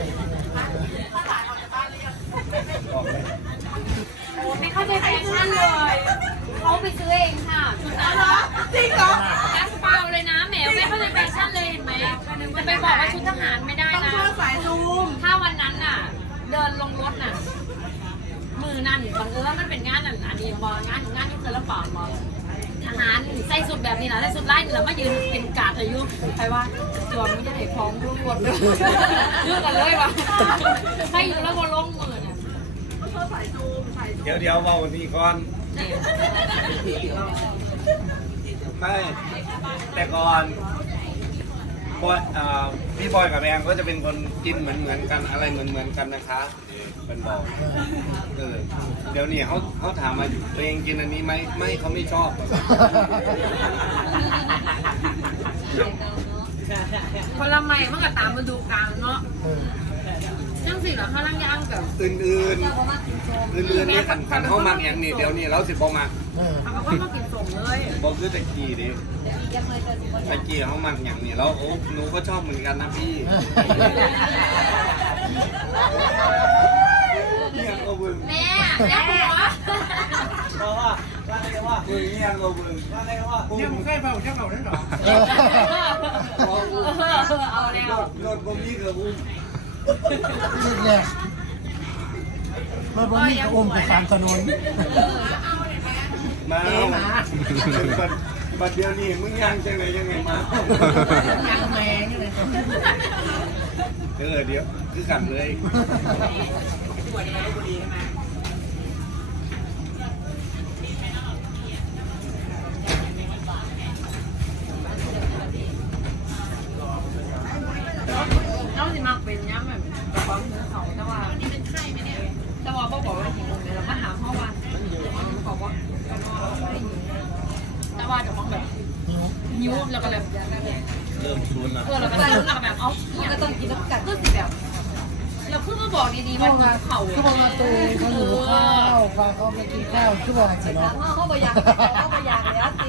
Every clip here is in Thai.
โอ้ไม่เข้าใจแฟชั่นเลยเขาไปซื้อเองค่ะชุดนั้นจริงเหรอแอสเปาเลยนะแหมไม่เข้าใจแฟชั่นเลยเห็นไหมจะไปบอกว่าชุดทหารไม่ได้นะต้องสายซูมถ้าวันนั้นน่ะเดินลงรถน่ะมือนั่นบังเอิญว่ามันเป็นงานอันนี้บองานที่เคยรับปากบอทหารใส่สุดแบบนี้นะใส่สุดไล่แล้วมายืนเป็นกาดอายุใครว่าจวมไม่ได้พร้อมรูปหมดเลยเลือกกันเลยวะให้อยู่แล้วก็ลงมือเนี่ยเดี๋ยวว่าวันนี้ก่อนไม่แต่ก่อนพี่บอยกับแองก็จะเป็นคนกินเหมือนกันอะไรเหมือนกันนะคะเป็นบอกเดี๋ยวนี้เขาถามมาอยู่ตัวเองกินอันนี้ไหมไม่เขาไม่ชอบคนละไม่เมื่อกี้ตามมาดูกลางเนาะนั่งสิเหรอเขานั่งย่างแบบอื่นนี่ขันเข้ามาอย่างนี้เดี๋ยวนี้เราสิบอมาเขาก็มากินส่งเลยบอกคือตะกี้ดิตะกี้เขามาอย่างนี้แล้วโอ้หนูก็ชอบเหมือนกันนะพี่แม่แล้วหัวมึงเนี่ยเราบึงเนี่ยมึงใกล้เปล่าใช่เปล่าได้หรอเอาแล้วรถผมนี่กับอุ้มเนี่ยรถผมนี่กับอุ้มไปตามถนนมาบัดเดียวนี่มึงยังจังไงยังไงมายังแมงเลยเดี๋ยวคือกันเลยน้องสิมักเป็นย้ำแบบกระป๋องเนื้อเขาแต่ว่านี่เป็นไข้ไหมเนี่ยแต่ว่าบอกว่าหิวเลยเรามาถามพ่อว่าบอกว่าไม่หิวแต่ว่าจะมองแบบหิวแล้วก็แบบเริ่มชวนละเราก็ได้รู้แล้วแบบเราก็ต้องกินน้ำกัดก็สิแบบเราเพิ่งมาบอกดีๆมันเข่าเขาบอกว่าตัวเขาหิวข้าวเขาไม่กินข้าวชั่วสิเนาะเขาบอกอยากแล้วสิ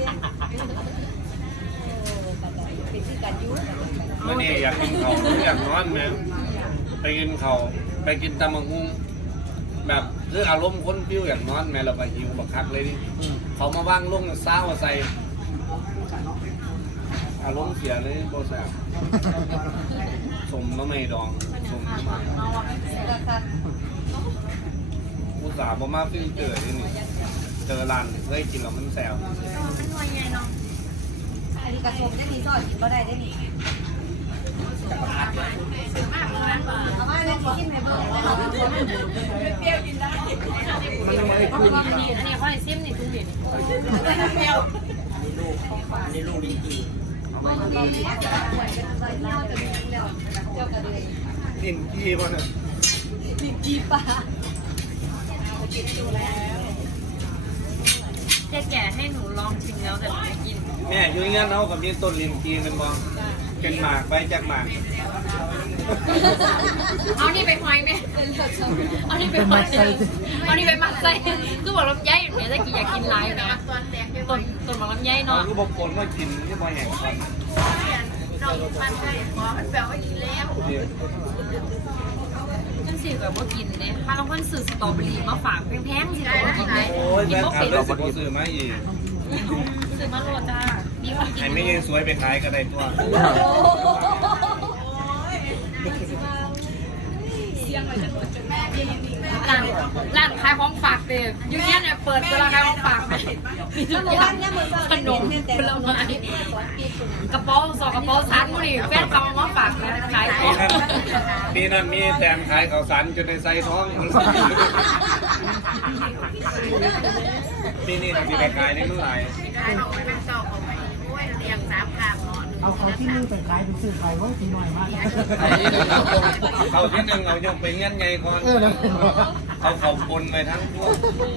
เป็นที่การยุ่งมื่อนี้อยากกินเขาอยากนอนไหมไปกินเขาไปกินตำมะฮุ่งแบบคืออารมณ์คนฟิวอยากนอนไหมเราไปหิวบักคักเลยดิเขามาว่างลุ่งเศร้าใส่อารมณ์เสียเลยโบแซบสมน้ำไม่ดองสมน้ำมันผู้สาวบ่มาฟิวเจอที่นี่เจอร้านเคยกินแล้วมันแซวมันนวยไงเนาะอันนี้กระทงได้มีซอสกินก็ได้ได้มีเอามาเล่นกินไหมเบอร์เปรี้ยวกินได้อันนี้ค่อยซิมนี่ตุ้งดิเปรี้ยวนี่ลูกลิ้นจี่ลิ้นจี่ป่ะเนี่ยลิ้นจี่ปลาแก่ให้หนูลองชิมแล้วแต่ไม่กินแม่อยู่งั้นเอากับนี่ต้นลิ้นจี่เป็นมองเป็นหมากไปจากหมากเอานี่ไปหอยไหมเอานี่ไปหอยเอานี่ไปมัดใส่คือบอกลำไยอยู่เนี่ยถ้ากินอยากกินลายไหมต้นบอกลำไยเนาะรู้บอกคนว่ากินที่บ่แห่งคนเรามันใช่ขอมันแปลว่ากินแล้วฉันสิแบบว่ากินเนี่ยถ้าเราคนซื้อสตรอเบอรี่มาฝากแพงๆสิเรากินเลยโอ้ยแม่ค้าเลยซื้อมาอีกซื้อมาโรจ้ามีคนกินไอ้ไม่ยังสวยไปขายก็ได้ตัวร้านขายของฝากเด็กยูเนียนเนี่ยเปิดเวลาขายของฝากมีทุกอย่างขนมผลไม้กระเป๋า2กระเป๋า3มื้อนี่แฟนเขามาฝากขายของปีนั้นมีแถมขายข้าวสารจนในใส่ท้องปีนี้มีแต่ขายในเมื่อไหร่เอาเขาที่มือไปขายไปซื้อไปว่าทีหน่อยมากเขาที่หนึ่งเรายังเป็นเงี้ยไงก่อนเขาปนไปทั้งพวก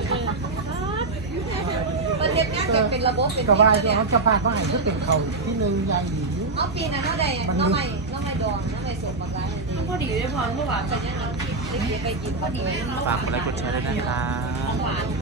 ประเทศนี้จะเป็นระบบเป็นกระบายเขาจะพาเขาให้เขาเป็นเขาที่หนึ่งใหญ่หญิงเอาปีนั้นเท่าใดน้องไม่ดองน้องไม่สมบัติได้พอดีเลยพอเมื่อวานไปเนี่ยเราไปกินพอดีฝากกดไลค์กดแชร์ด้วยนะครับ